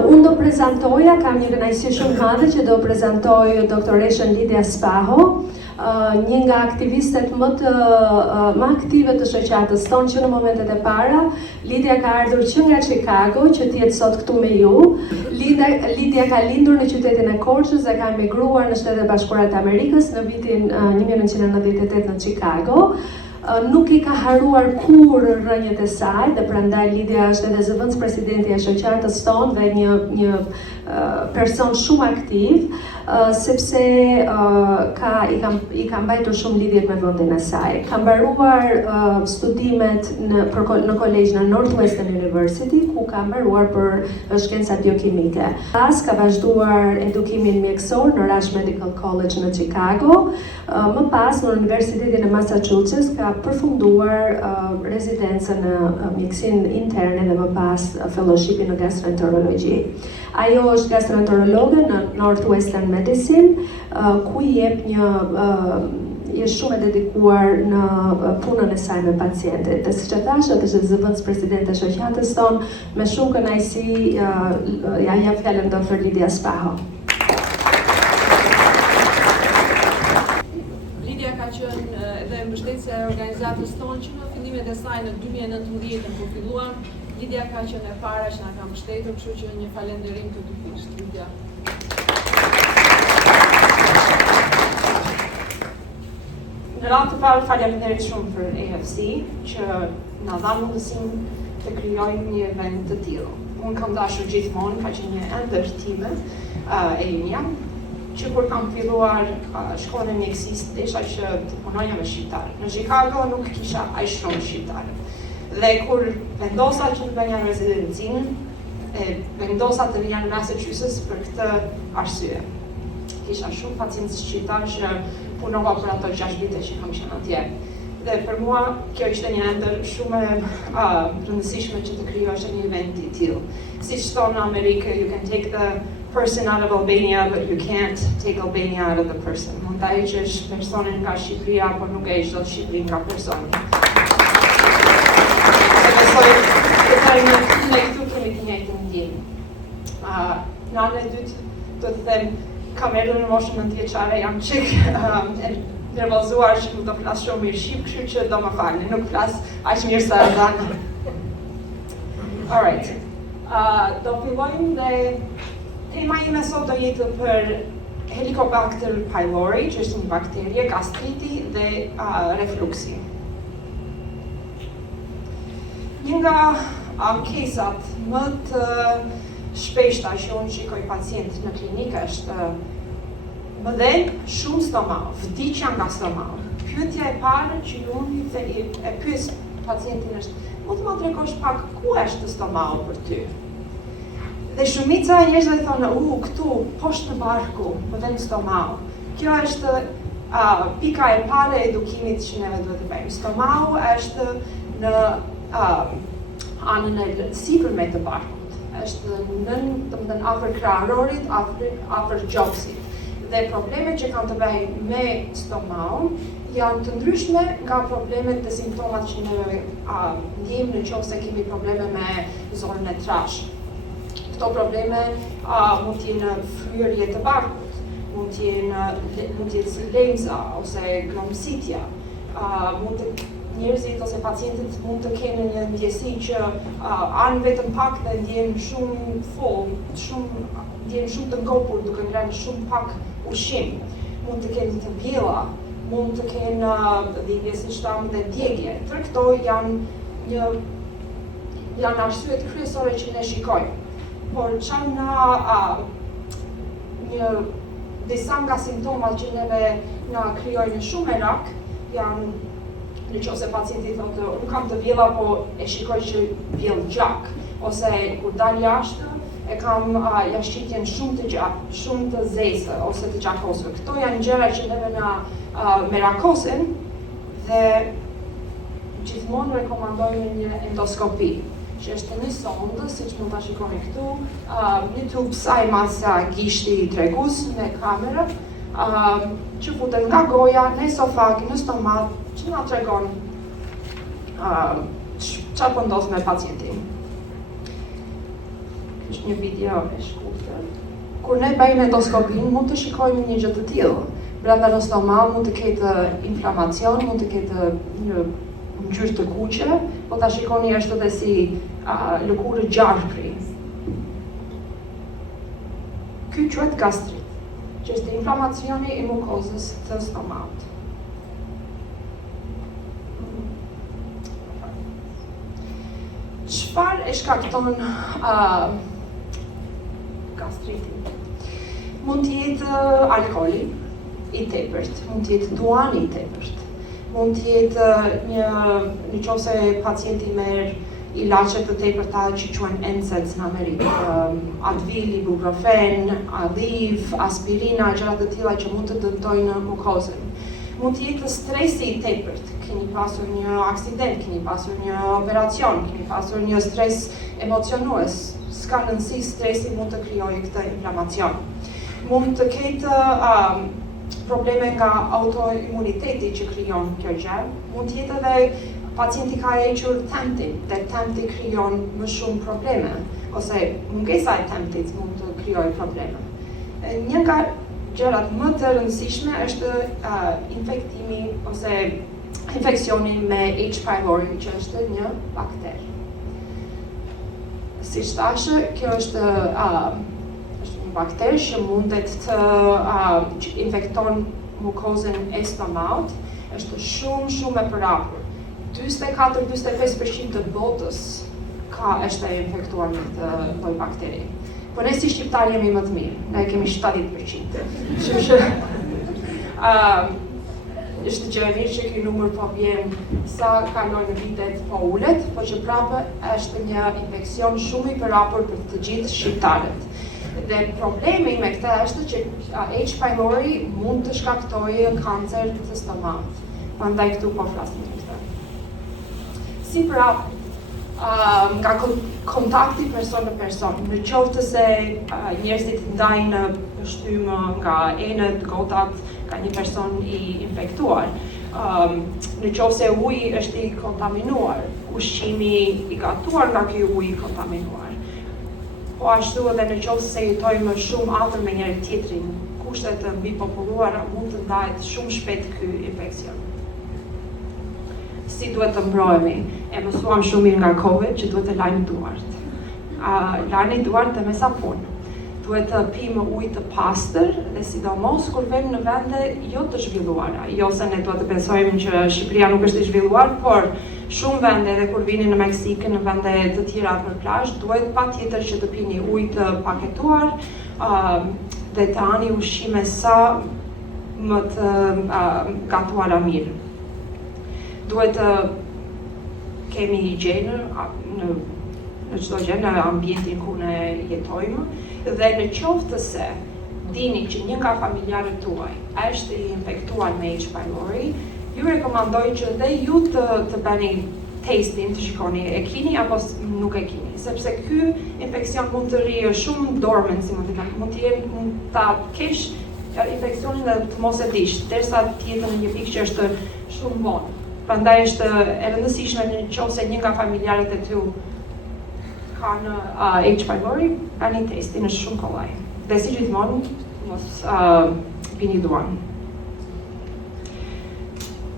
Unë do prezantoja, kam një kënaqësi shumë madhe që do prezantoj doktoreshën Lidia Spaho, një nga aktivistet më aktive të shoqatës tonë që në momentet e para. Lidia ka ardhur që nga Chicago, që t'jetë sot këtu me ju. Lidia ka lindur në qytetin e Korçës dhe ka emigruar në Shtetet e Bashkuara të Amerikës në vitin 1998 në Chicago. Nuk I ka haruar kur rrënjët e saj dhe prandaj Lidia është edhe zëvendës presidenti e shoqatës tonë dhe një person shumë aktiv, sepse I ka mbajtur shumë lidhjet me vendin e saj. Ka mbaruar studimet në kolegjin në Northwestern University, ku ka mbaruar për shkenca biokimike. Pas ka vazhduar edukimin mjekësor në Rush Medical College në Chicago. Më pas në Universitetin e Massachusetts ka përfunduar rezidencën në mjekësinë interne dhe më pas fellowshipin në gastroenterologji. Ajo është gastroenterologe në Northwestern Medicine, ku I jep është shumë e dedikuar në punën e saj me pacientët. Dhe siç e thash, është zëvendës presidente e shoqatës tonë, me shumë kënaqësi ja jap fjalën Dr. Lidia Spaho. Lidia ka qenë edhe mbështetëse e organizatës tonë që në fillimet e saj në 2019 kur filluam. Lidia ka qenë e para që na ka mbështetur, kështu që një falënderim të dyfisht, Lidia. Në radhë të parë faleminderit shumë për AFC që na dha mundësinë të krijojmë një event të tillë. Unë kam dashur gjithmonë, ka qenë një ëndër time e imja, që kur kam filluar shkollën e mjekësisë, desha që të punoja me shqiptarë. Në Chicago nuk kisha aq shumë shqiptarë. Dhe kur vendosa që të bëja rezidencinë, vendosa të vija në Massachusetts për këtë arsye. Kisha shumë pacientë shqiptarë që punova për ato 6 vite që kam qenë atje. Dhe për mua kjo ishte një ëndër shumë rëndësishme që të krijosh një event I tillë. Siç thonë në Amerikë, you can take the person out of Albania, but you can't take Albania out of the person. Mund ta heqësh personin nga Shqipëria, por nuk e heq dot Shqipërinë nga personi. Ne këtu kemi të njëjtën ndjenjë. Në anën e dytë, do të them, kam erdhur në moshën 9 vjeçare, jam çik nervozuar që nuk do flas shumë mirë shqip, kështu që do më falni, nuk flas aq mirë sa Ardana. Alright. Do fillojmë dhe tema ime sot do jetë për Helicobacter pylori, që është një bakterie, gastriti dhe refluksi. Një nga kesat më të shpeshta që unë shikoj pacient në klinikë është mëdhen shumë stomau, vdiqja nga stomau. Pyetja e parë që unë e pyes pacientin është, mund të më tregosh pak ku është stomau për ty? Dhe shumica e njerëzve thonë, këtu, poshtë në barku, mëdhen stomau. Kjo është pika e parë e edukimit që neve duhet të bëjmë. Stomau është në anën e sipërme të barkut, është në afër kraharorit, afër gjoksit. Dhe problemet që kanë të bëjnë me stomau janë të ndryshme nga problemet dhe simptomat që ne ndjejmë në qoftë se kemi probleme me zonën e trash. Këto probleme mund të jenë fryrje të barkut, mund të jetë silenza ose glomsitja, njerëzit ose pacientët mund të kenë një ndjesi që anë vetëm pak dhe ndjejnë shumë full, ndjejnë shumë të ngopur duke ngrënë shumë pak ushqim. Mund të kenë të bjella, mund të kenë dhimbje si shtam dhe djegje. Tërë këto janë arsyet kryesore që ne shikojmë. Por çfarë disa nga simptomat që neve na krijojnë shumë merak janë në qoftë se pacienti thotë, unë kam të bjella, po e shikoj që bjell gjak, ose kur dal jashtë, e kam jashtëqitjen shumë të zezë ose të gjakosur. Këto janë gjëra që neve na merakosin dhe gjithmonë rekomandojmë një endoskopi, që është një sondë, siç mund ta shikoni këtu, një tub saj masa gishti tregus me kamerë, që futet nga goja, në esofag, në stomak, që na tregon çfarë po ndodh me pacientin. është një video e shkurtër. Kur ne bëjmë endoskopin, mund të shikojmë një gjë të tillë. Brenda në stomak mund të ketë inflamacion, mund të ketë një ngjyrë të kuqe, po ta shikoni është edhe si lëkurë gjarpri. Ky quhet gastrit, që është inflamacioni i mukozës të stomakut. Çfarë e shkakton gastritin? Mund të jetë alkooli i tepërt, mund të jetë duani i tepërt, mund të jetë nëse pacienti merr ilaçe të tepërta që quhen NSAIDs në Amerikë, Advil, Ibuprofen, Aleve, aspirina, gjëra të tilla që mund të dëmtojnë mukozën. Mund të jetë stresi i tepërt, keni pasur një aksident, keni pasur një operacion, keni pasur një stres emocionues. S'ka rëndësi, stresi mund të krijojë këtë inflamacion. Mund të ketë probleme nga autoimuniteti që krijon kjo gjë. Mund të jetë edhe pacienti ka hequr temptin, dhe tempti krijon më shumë probleme, ose mungesa e temptit mund të krijojë probleme. Një nga gjërat më të rëndësishme është infektimi ose infeksioni me H. pylori, që është një bakter. Siç thashë, kjo është një bakter që mundet të infekton mukozën e stomakut, është shumë e përhapur. 24-25% të botës është e infektuar me këtë lloj bakteri. Po ne si shqiptarë jemi më të mirë, ne kemi 70%. Kështu që është gjë e mirë që ky numër po vjen sa kalojnë vitet po ulet, po që prapë është një infeksion shumë i përhapur për të gjithë shqiptarët. Dhe problemi me këtë është që H. pylori mund të shkaktojë kancer të stomakut. Prandaj këtu po flasim për këtë. Si prapë nga kontakti person në person, në qoftë se njerëzit ndajnë në pështym nga enët, gotat, ka një person i infektuar, në qoftë se uji është i kontaminuar, ushqimi i gatuar nga ky ujë i kontaminuar. Po ashtu edhe në qoftë se jetojmë shumë afër me njëri tjetrin, kushtet të mbipopulluara mund të ndahet shumë shpejt ky infeksion. Si duhet të mbrohemi? E mësuam shumë mirë nga COVID që duhet të lajmë duart. Lajni duart me sapun. Duhet të pimë ujë të pastër dhe sidomos kur vëmë në vende jo të zhvilluara. Jo se ne duhet të besojmë që Shqipëria nuk është e zhvilluar, por shumë vende, edhe kur vini në Meksikë, në vende të tjera për plazh, duhet patjetër që të pini ujë të paketuar dhe të hani ushqime sa më të gatuara mirë. Duhet të kemi higienë në çdo gjë, në ambientin ku ne jetojmë, dhe në qoftë se dini që një nga familjarët tuaj është i infektuar me H. pylori, ju rekomandoj që dhe ju të bëni testin, të shikoni e keni apo nuk e keni, sepse ky infeksion mund të rrijë shumë dormant, si mund ta kesh infeksionin dhe të mos e dish, derisa të jetë në një pikë që është shumë vonë. Prandaj është e rëndësishme nëse një nga familjarët e tu kanë H. pylori, bëni testin, është shumë kollaj. Dhe si gjithmonë, mos pini duan.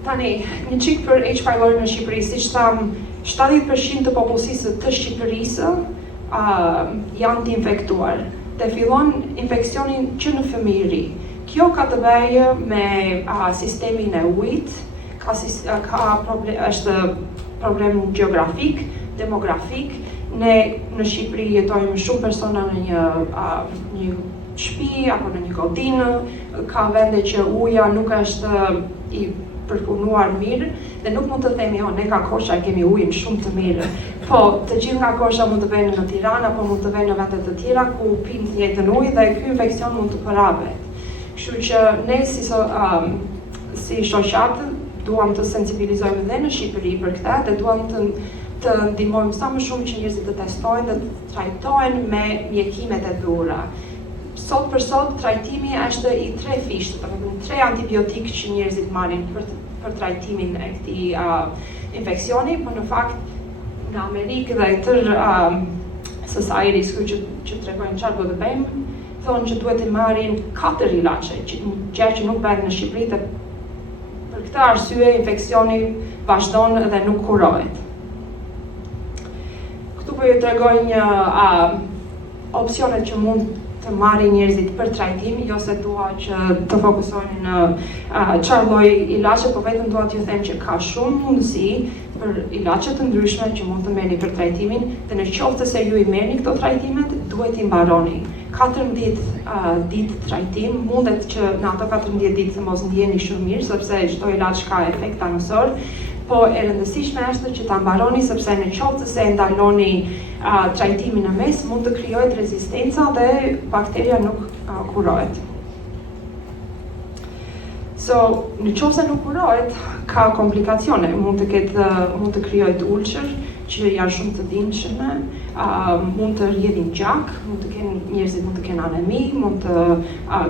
Tani, një çik për H. pylori në Shqipëri, siç tham, 70% të popullsisë të Shqipërisë janë të infektuar. Dhe fillon infeksionin që në fëmijëri. Kjo ka të bëjë me sistemin e ujit, është problem geografik, demografik. Ne në Shqipëri jetojmë shumë persona në një shtëpi apo në një godinë, ka vende që uja nuk është i përpunuar mirë dhe nuk mund të themi, ne ka Kosha kemi ujin shumë të mirë. Po, të gjithë nga Kosha mund të vënë në Tiranë apo mund të vënë në vende të tjera ku pinë të njëjtën ujë dhe ky infeksion mund të përhapet. Kështu që ne si shoqatë duam të sensibilizojmë dhe në Shqipëri për këtë, dhe duam të ndihmojmë sa më shumë që njerëzit të testojnë dhe të trajtohen me mjekimet e duhura. Sot për sot, trajtimi është i 3 fishtë, domethënë 3 antibiotik që njerëzit marrin për trajtimin e këtij infeksioni, por në fakt në Amerikë dhe tërë Societies që tregojnë çfarë do të bëjmë, thonë që duhet të marrin 4 ilaçe, gjë që nuk bëhet në Shqipëri dhe për këtë arsye infeksioni vazhdon dhe nuk kurohet. Këtu po ju tregoj një opsionet që mund të marrin njerëzit për trajtim, jo se dua që të fokusoheni në çfarë lloj ilaçe, por vetëm dua t'ju them që ka shumë mundësi për ilaçe të ndryshme që mund të merrni për trajtimin, dhe në qoftë se ju I merrni këto trajtimet, duhet I mbaroni. 14 ditë trajtim, mundet që në ato 14 ditë të mos ndjeni shumë mirë, sepse çdo ilaç ka efekt anësor, po e rëndësishme është që ta mbaroni, sepse në qoftë se ndaloni trajtimin në mes, mund të krijohet rezistenca dhe bakteria nuk kurohet. Në qoftë se nuk kurohet, ka komplikacione, mund të krijohet ulcer, që janë shumë të dimshme, mund të rrjedhin gjak, njerëzit mund të kenë anemi, mund të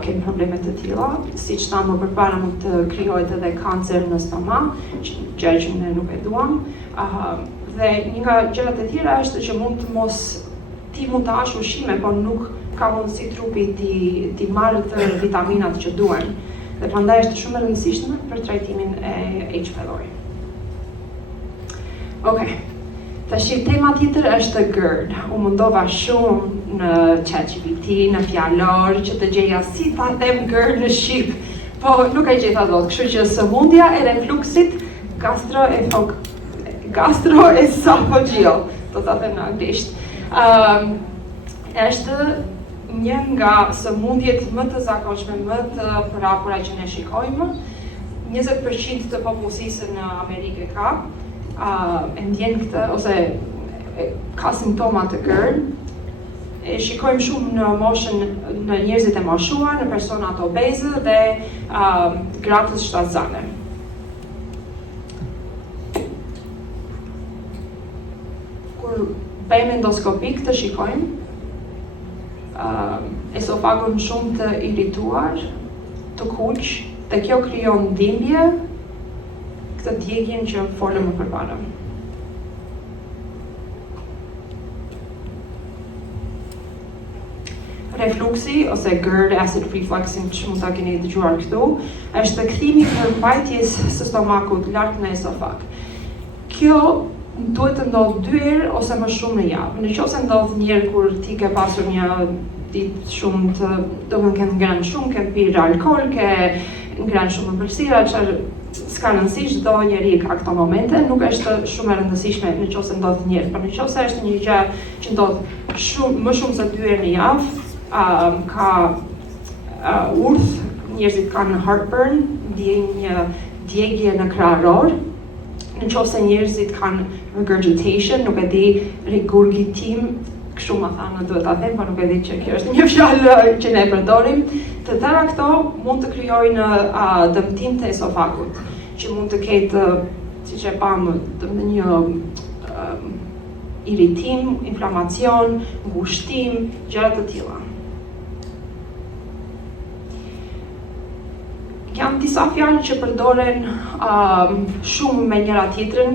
kenë probleme të tilla, siç thamë më përpara mund të krijohet edhe kancer në stomak, gjë që ne nuk e duam. Dhe një nga gjërat e tjera është që ti mund të hash ushqime, por nuk ka mundësi trupi ti marrë të vitaminat që duhen. Dhe prandaj është shumë e rëndësishme për trajtimin e H. pylori. Okej. Tash tema tjetër është GERD. U mundova shumë në ChatGPT, në fjalor, që të gjeja si ta them GERD në shqip, po nuk e gjeta dot. Kështu që sëmundja e refluksit gastroesophageal, do ta them në anglisht. Është një nga sëmundjet më të zakonshme, më të përhapura që ne shikojmë. 20% të popullsisë në Amerikë ka. E ndjen këtë, ose ka simptoma të GERD. E shikojmë shumë në moshën, në njerëzit e moshuar, në personat obezë dhe gratës shtatzane. Kur bëjmë endoskopi këtë shikojmë, esofagun shumë të irrituar, të kuq, dhe kjo krijon dhimbje, këtë djegjen që folëm më përpara. Refluksi ose GERD, acid reflux, që mund ta keni dëgjuar këtu, është kthimi I përmbajtjes së stomakut lart në esofag. Kjo duhet të ndodhë 2 herë ose më shumë në javë. Në qoftë se ndodh një herë kur ti ke pasur një ditë shumë të, domethënë ke ngrënë shumë, ke pirë alkool, ke ngrënë shumë ëmbëlsira, çfarë s'ka rëndësi, çdo njeri ka këto momente, nuk është shumë e rëndësishme në qoftë se ndodh një herë, por në qoftë se është një gjë që ndodh më shumë se 2 herë në javë, ka urth, njerëzit kanë heartburn, ndjejnë një djegje në krahëror. Në qoftë se njerëzit kanë regurgitation, nuk e di, rigurgitim, kështu ma thanë, duhet ta them, por nuk e di që kjo është një fjalë që ne përdorim. Të tëra këto mund të krijojnë dëmtim të esofagut, që mund të ketë, siç e pamë, një irritim, inflamacion, ngushtim, gjëra të tilla. Janë disa fjalë që përdoren shumë me njëra tjetrën,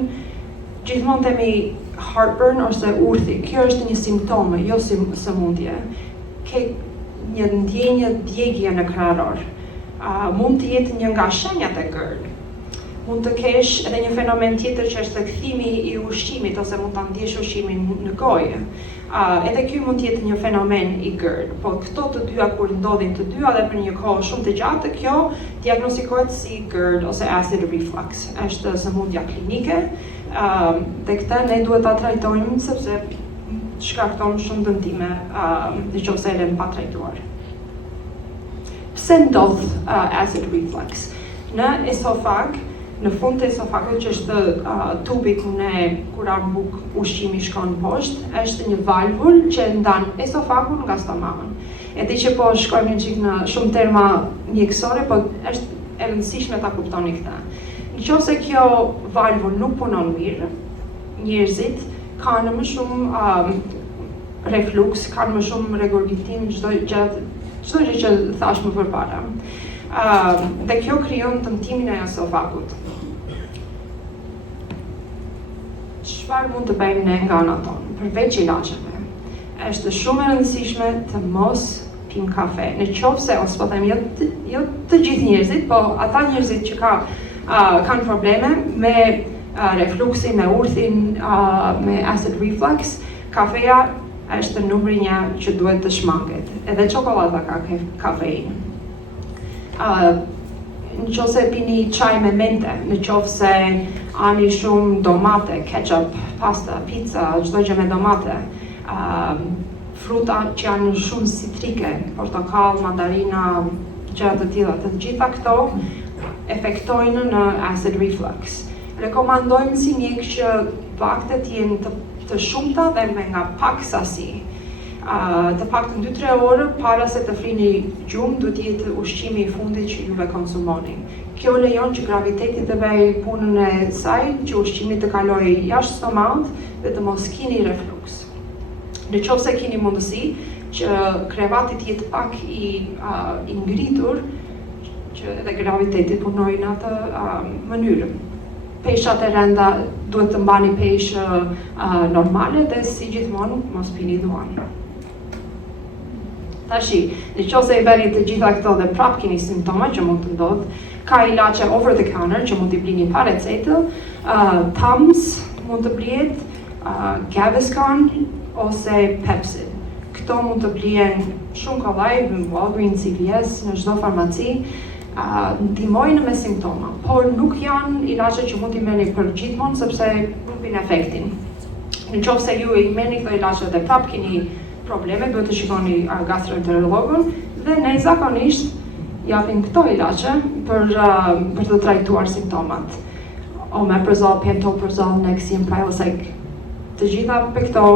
gjithmonë themi heartburn ose urthi. Kjo është një simptom, jo sëmundje. Ke një ndjenjë djegje në krahëror. Mund të jetë një nga shenjat e GERD. Mund të kesh edhe një fenomen tjetër që është kthimi I ushqimit, ose mund ta ndjesh ushqimin në gojë. Edhe ky mund të jetë një fenomen I GERD, po këto të dyja kur ndodhin të dyja dhe për një kohë shumë të gjatë, kjo diagnostikohet si GERD ose acid reflux. Është sëmundja klinike, dhe këtë ne duhet ta trajtojmë sepse shkakton shumë dëmtime, nëse e lëmë pa trajtuar. Pse ndodh acid reflux? Në esofag, në fund të esofagut, që është tubi kur arbuk ushqimi shkon poshtë, është një valvull që ndan esofagun nga stomakun. E di që po shkojmë një çik në shumë terma mjekësore, po është e rëndësishme ta kuptoni këtë. Nëse kjo valvull nuk punon mirë, njerëzit kanë më shumë refluks, kanë më shumë regurgitim, çdo gjë që thash më përpara. Dhe kjo krijon dëmtimin e esofagut. Çfarë mund të bëjmë ne nga ana tonë, përveç ilaçeve? është shumë e rëndësishme të mos pim kafe. Në qoftë se, ose po them, jo të gjithë njerëzit, po ata njerëzit që kanë probleme me refluksi, me urthin, me acid reflux, kafeja është numri 1 që duhet të shmanget. Edhe çokolada ka kafeinë. Në qoftë se pini çaj me mente, në qoftë se ani shumë domate, ketchup, pasta, pizza, çdo gjë me domate, fruta që janë shumë citrike, portokall, mandarina, gjëra të tilla, të gjitha këto efektojnë në acid reflux. Rekomandojmë si mjek që vaktet jenë të shumta dhe me nga pak sasi. Të paktën 2-3 orë para se të flini gjumë duhet jetë ushqimi i fundit që juve konsumoni. Kjo lejon që graviteti të bëj punën e saj, që ushqimi të kalojë jashtë stomakut dhe të mos keni reflux. Në qoftë se keni mundësi që krevati të jetë pak i ngritur, që edhe graviteti punojë në atë mënyrë. Peshat e rënda duhet të mbani peshë normale dhe si gjithmonë mos pini duan. Tashi, në qoftë se i bëni të gjitha këto dhe prap keni simptoma që mund të ndodhë, ka ilaçe over the counter që mund t'i blini pa recetë, Tums mund të blihet, Gaviscon ose Pepcid. Këto mund të blihen shumë kollaj në Walgreens, CVS, në çdo farmaci, ndihmojnë me simptoma, por nuk janë ilaçe që mund t'i merrni për gjithmonë sepse humbin efektin. Në qoftë se ju i merrni këto ilaçe dhe prap keni probleme, duhet të shikoni gastroenterologun dhe ne zakonisht japim këto ilaçe për të trajtuar simptomat. Omeprazole, pantoprazole, Nexium, Prilosec, të gjitha për këto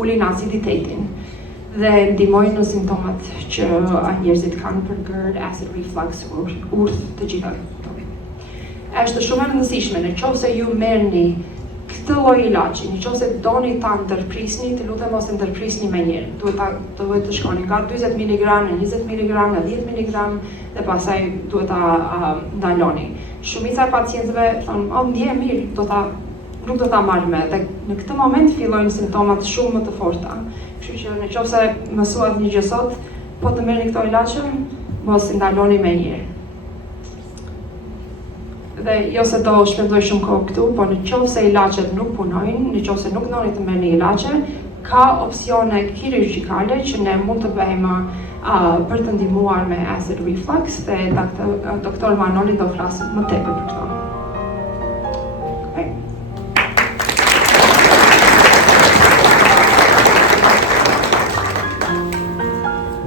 ulin aciditetin dhe ndihmojnë në simptomat që njerëzit kanë për GERD, acid reflux, urth, të gjitha këto. Është shumë e rëndësishme në qoftë se ju merrni këtë lloj ilaçi, në qoftë se doni ta ndërprisni, të lutem mos e ndërprisni me njëherë. Duhet të shkoni nga 40 mg në 20 mg, në 10 mg dhe pastaj duhet ta ndaloni. Shumica e pacientëve thonë, ndjehem mirë, nuk do ta marr me, dhe në këtë moment fillojnë simptomat shumë më të forta. Kështu që në qoftë se mësuat një gjë sot, po të merrni këto ilaçe, mos i ndaloni me njëherë. Dhe jo se do shpendoj shumë kohë këtu, por në qoftë se ilaçet nuk punojnë, në qoftë se nuk doni të merrni ilaçe, ka opsione kirurgjikale që ne mund të bëjmë për të ndihmuar me acid reflux dhe doktor Manoli do flasë më tepër për këto.